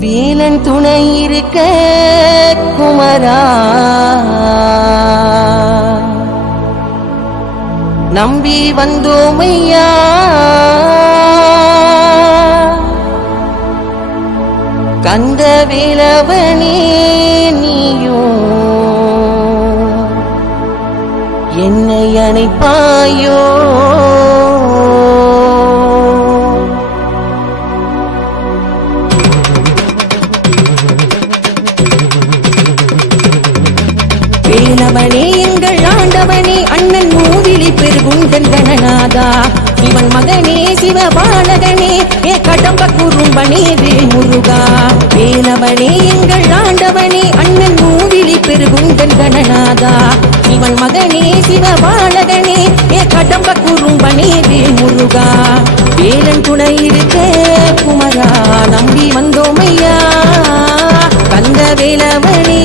வேலன் துணை இருக்க குமரா நம்பி வந்தோமையா கந்த வேலவனே நீயும் என்னை அணைப்பாயோ வேலவனே எங்கள் ஆண்டவனே அண்ணன் மூவிலி பெருகுண்டன் கணநாதா இவன் மகனே சிவபாலகனே ஏ கடம்ப குறும்பனே வேல்முருகா வேலவனே எங்கள் ஆண்டவனே அண்ணன் மூவிலி பெருகுண்டன் கணநாதா இவன் மகனே சிவபாலகனே ஏ கடம்ப குறும்பனே வேல்முருகா வேலன் துணை இருக்க குமரா நம்பி வந்தோமையா கந்த வேலவனே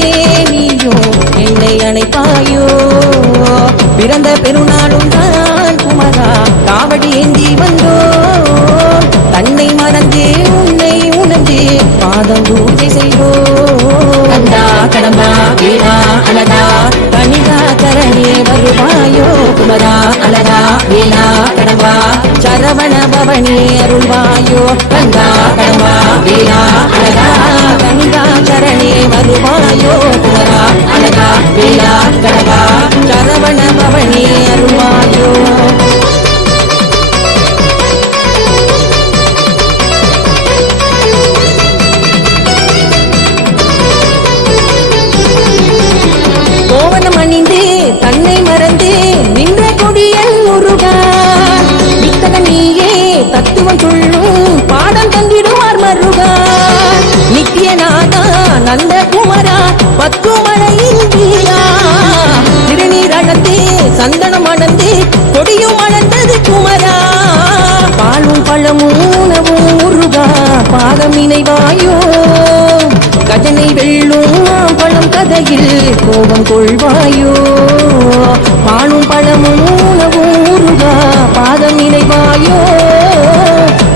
நீயோ என்னை அணைப்பாயோ பிறந்த பெருநாளும் தான் குமரா காவடி ஏந்தி வந்தோ தன்னை மறந்தே உன்னை உணர்ந்தே பாதம் பூஜை செய்தோ கந்தா கடம்பா வீரா அழகா கனிகா கரணே வருவாயோ குமரா அழகா வீரா கடம்பா சரவண பவனே அருள்வாயோ கந்தா கடம்பா வீரா அழகா கனிகா கரணே வருவாயோ குமரா அழகா வீரா கடம்பா சரவண பவனே அருள்வாயோ அணிந்து தன்னை மறந்து நின்ற கொடியல் முருகா நித்தக நீயே தத்துவம் சொல்லும் பாடம் தந்திடுவார் மருகா நித்தியநாதா நந்த குமரா பத்துமலையின் வீரா திருநீர் அணந்து சந்தனம் அணந்து கொடியும் அணந்தது குமரா பாலும் பழமும் உணவும் முருகா பாதம் நினைவாயோ கஜனை வெள்ளும் பழம் கதையில் கோபம் கொள்வாயோ பாலும் பழமும் உணவும் முருகா பாதம் நினைவாயோ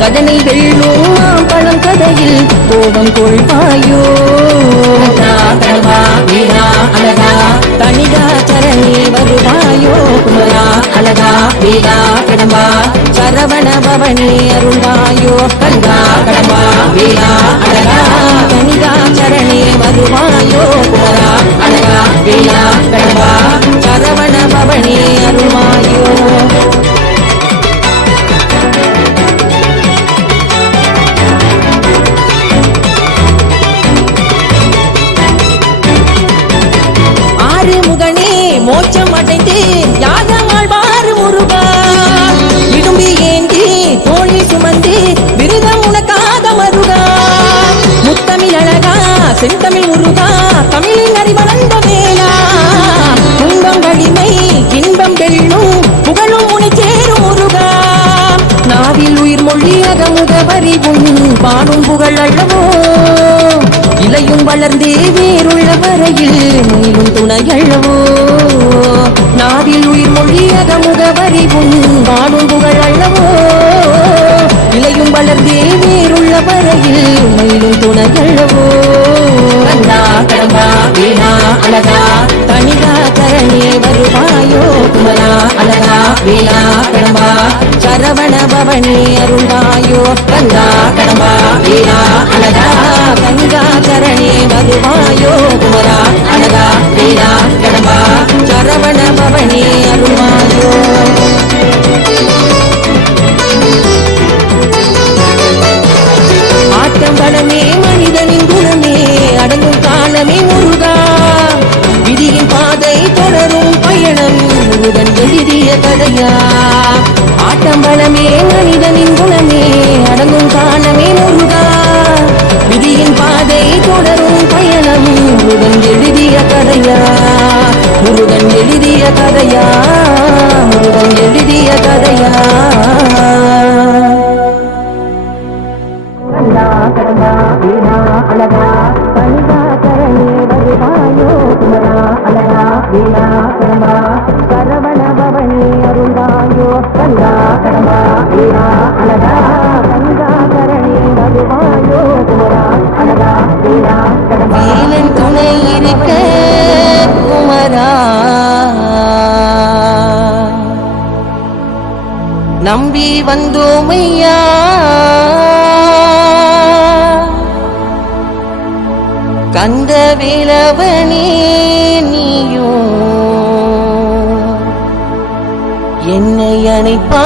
கஜனை வெள்ளும் பழம் கதையில் கோபம் கொள்வாயோ அழகா தனிகா சரணே வருவாயோ குமரா அழகா வீரா கடம்பா சரவண பவனே அருள்வாயோ கந்தா கடம்பா வீரா அழகா கனிகா சரணே வருவாயோ குமரா அழகா வீரா கடம்பா சரவண பவனே அருள்வாயோ முகனே மோட்சம் அடைந்து யாகமாழ்வார் முருகா இடும்பி ஏந்தி தோழி சுமந்து விருதம் உனக்காக மருகா முத்தமிழ் அழகா செந்தமிழ் முருகா தமிழின் அறிவளந்த வேளா துன்பம் வலிமை இன்பம் வெல்லும் புகழும் உனை சேரும் முருகா நாவில் உயிர் மொழி அகமுக வரிவும் பாடும் புகழ் அல்லவோ இலையும் வளர்ந்தே வேறுள்ள வரையில் மேலும் துணையல்லவோ நாவில் உயிர் மொழி அகமுக வரிவும் பாடும் புகழ் அல்லவோ இலையும் வளர்ந்தே வேறுள்ள வரையில் மேலும் துணையல்லவோ கந்தா கடம்பா வீணா அழகா தனிகா கரணே வருவாயோ குமரா அழகா வீணா கடம்பா சரவண பவனே அருள்வாயோ கந்தா கடம்பா வீணா அழகா கனிகா கரணே வருவாயோ குமரா அழகா வீணா கடம்பா சரவண பவனே அருள்வாயோ ஆட்டம் பலமே மனிதனின் குணமே அடங்கும் காலமே முருகா விதியின் பாதை தொடரும் பயணம் முருகன் எழுதிய கதையா ஆட்டம் பலமே மனிதனின் குணமே அடங்கும் காலமே முருகா விதியின் பாதை தொடரும் பயணம் முருகன் எழுதிய கதையா முருகன் எழுதிய கதையா முருகன் எழுதிய கதையா கடம்பா வீணா அழகா கனிகா கரணே வருவாயோ குமரா அழகா வீணா கடம்பா சரவண பவனே அருள்வாயோ கந்தா கடம்பா வீணா அழகா கனிகா கரணே வருவாயோ குமரா அழகா குமரா நம்பி வந்தோமையா கந்த வேலவனே நீயும் என்னை அணைப்பா